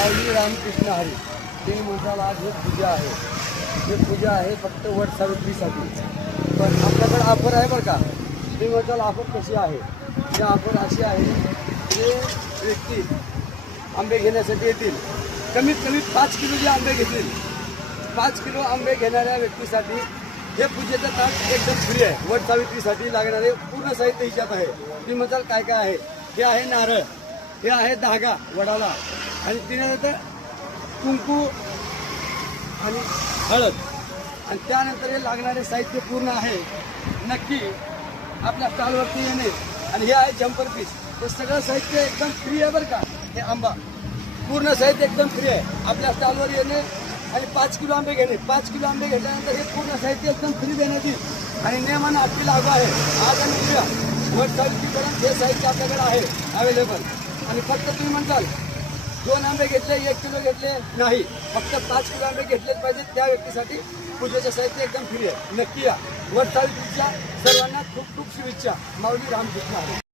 माऊली रामकृष्ण हरी ते म्हणताल आज ही पूजा आहे. ही पूजा आहे फक्त वट सावित्रीसाठी. पण आपल्याकडे ऑफर आहे बरं का. ते म्हणताल ऑफर कशी आहे. ही ऑफर अशी आहे जे व्यक्ती आंबे घेण्यासाठी येतील, कमीत कमी 5 किलो जे आंबे घेतील, 5 किलो आंबे घेणाऱ्या व्यक्तीसाठी हे पूजेचं ताट एकदम फ्री आहे. वट सावित्रीसाठी लागणारे पूर्ण साहित्य हिच्यात आहे. तुम्ही म्हणताल काय काय आहे. हे आहे नारळ, हे आहे धागा वडाला, आणि त्यानंतर कुंकू आणि हळद, आणि त्यानंतर हे लागणारे साहित्य पूर्ण आहे. नक्की आपल्या स्टॉलवरती येणे. आणि हे आहे जम्पर पीस. हे सगळं साहित्य एकदम फ्री आहे बरं का. हे आंबा पूर्ण साहित्य एकदम फ्री आहे. आपल्या स्टॉलवर येणे आणि 5 किलो आंबे घेणे. 5 किलो आंबे घेतल्यानंतर हे पूर्ण साहित्य एकदम फ्री देण्यात येईल. आणि नियमानं आपली लागू आहे. आज आणि उद्या वट सावित्रीपर्यंत हे साहित्य आपल्याकडे आहे अवेलेबल. आणि फक्त तुम्ही म्हणताल 2 आंबे घेतले, 1 किलो घेतले नाही, फक्त 5 किलो आंबे घेतलेच पाहिजे. त्या व्यक्तीसाठी पूजेचं साहित्य एकदम फ्री आहे. नक्की या. वट सावित्रीच्या सर्वांना खूप खूप शुभेच्छा. माऊली रामकृष्ण हरी.